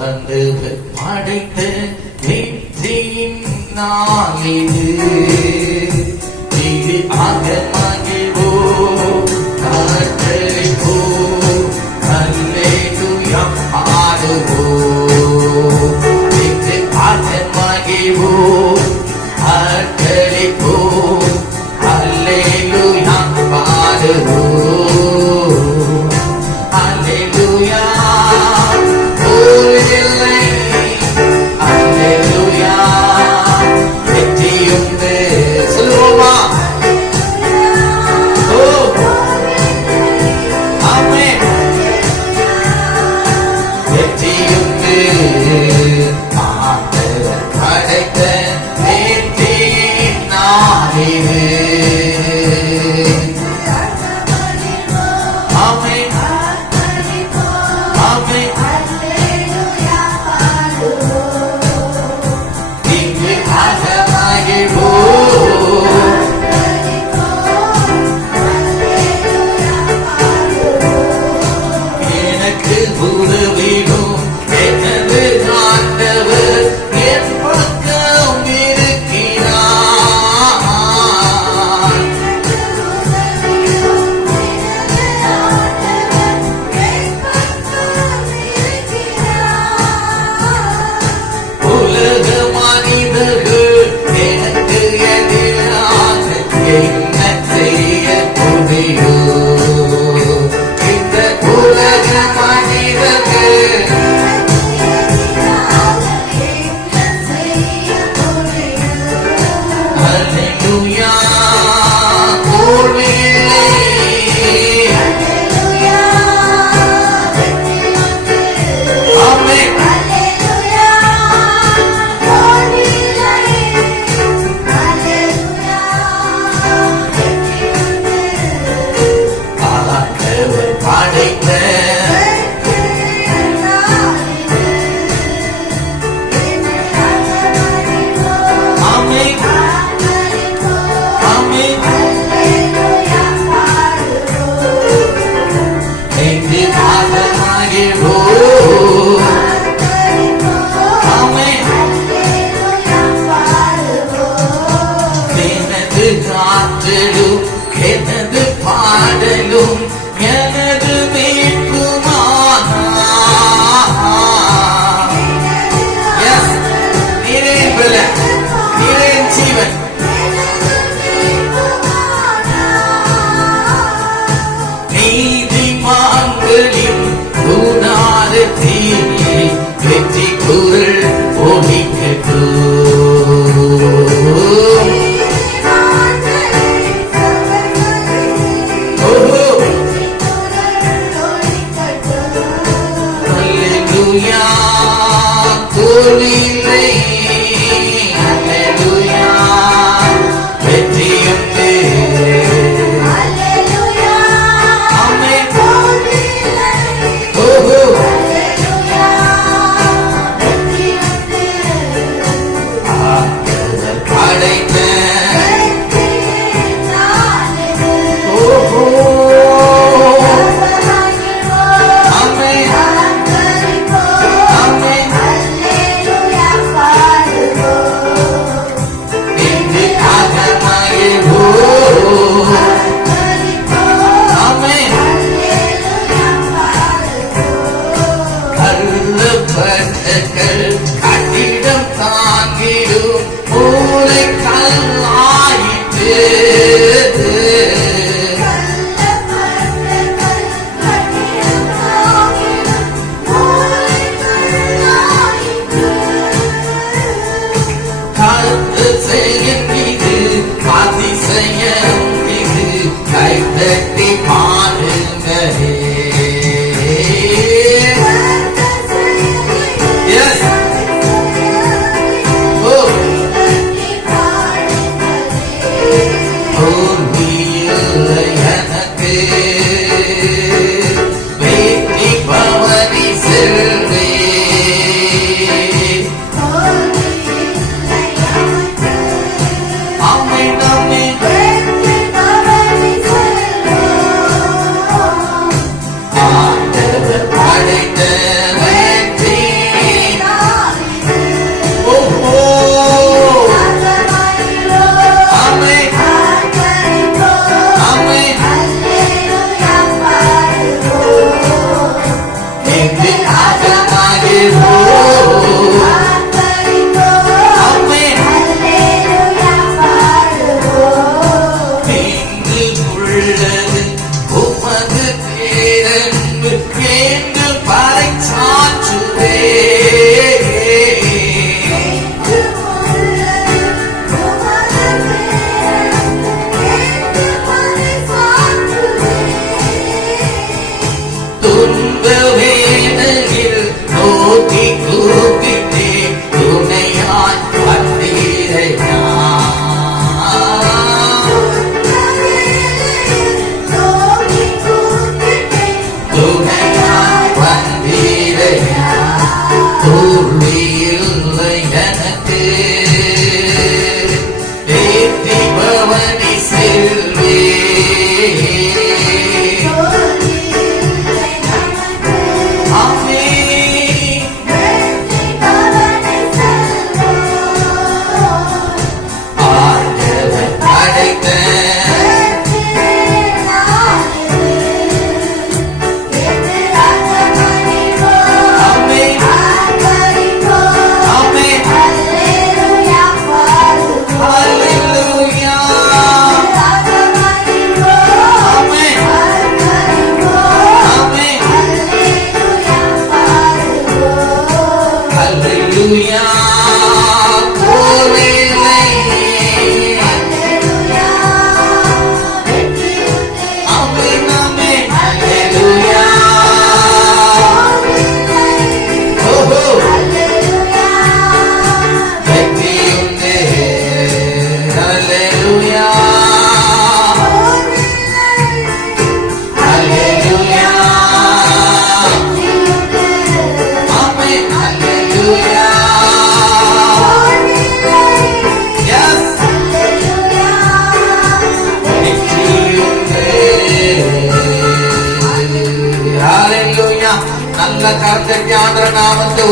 ஆண்டவர் படைத்த வெற்றியின் நாளிது. இது ஆகமாகிவோ do. Holy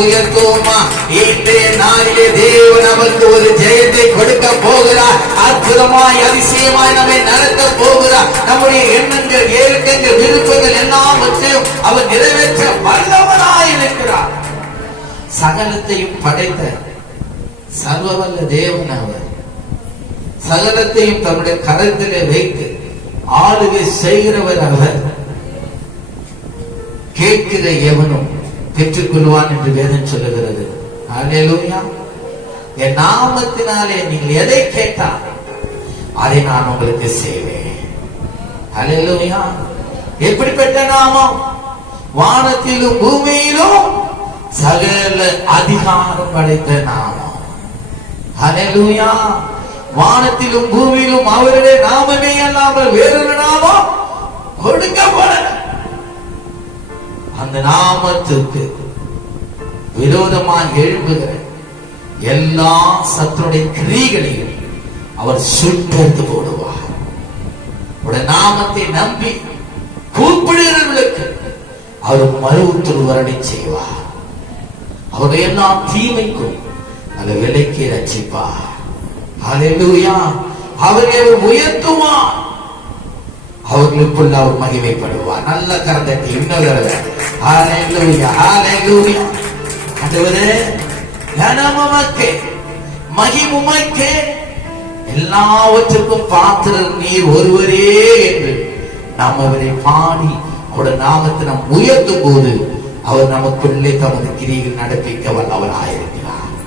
உயர்த்துவோமா இன்றைய நாளிலே தேவன் நமக்கு ஒரு ஜெயத்தை கொடுக்க போகிறார். அற்புதமாய் அதிசயமாய் நம்மை நடத்த போகிறார். நம்முடைய எண்ணங்கள் ஏற்கங்கள் விருப்பங்கள் எல்லாவற்றையும் அவர் நிறைவேற்ற வல்லவனாய் இருக்கிறார். சகலத்தையும் படைத்த சர்வவல்ல தேவன் அவர். சகலத்தையும் தம்முடைய கரத்திலே வைத்து ஆளுகை செய்கிறவர் அவர். கேட்கிற எவனும் பெற்றுக்கொள்வான் என்று வேதம் சொல்லுகிறது. என் நாமத்தினாலே நீங்கள் எதை கேட்டால் அதை நான் உங்களுக்கு செய்வேன். அல்லேலூயா எப்படிப்பட்ட நாமம்? வானத்திலும் பூமியிலும் சகல அதிகாரம் படைத்த நாமம். அலையலூயா வானத்திலும் பூமியிலும் அவருடைய நாமமே அல்லாமல் வேறொரு நாமம் அந்த நாமத்துக்கு விரோதமாக எழும்புகிற எல்லா சத்துடைய கிரிகளையும் அவர் சுட்டெடுத்து போடுவார். உடைய நாமத்தை நம்பி கூப்பிடுகிறவர்களுக்கு அவர் மறு உத்தரவு செய்வார். அவருடைய எல்லா தீமைக்கும் அந்த விலைக்கு ரட்சிப்பார் ஹalleluya அவரை அவர் உயர்த்துவார். அவர்களுக்குள்ள அவர் மகிமைப்படுவார். நல்ல கரந்தட்டி இன்னொரு தடவை. ஹalleluya ஹalleluya ஆண்டவரே கனம் உமக்கே எல்லாவற்றுக்கும் பாத்திரர் நீர் ஒருவரே என்று நாம் அவரை பாடி அவருடைய நாமத்தை நாம் உயர்த்தும் போது அவர் நமக்குள்ளே தமது கிரியில் நடப்பிக்க வல்லவராயிருக்கிறார்.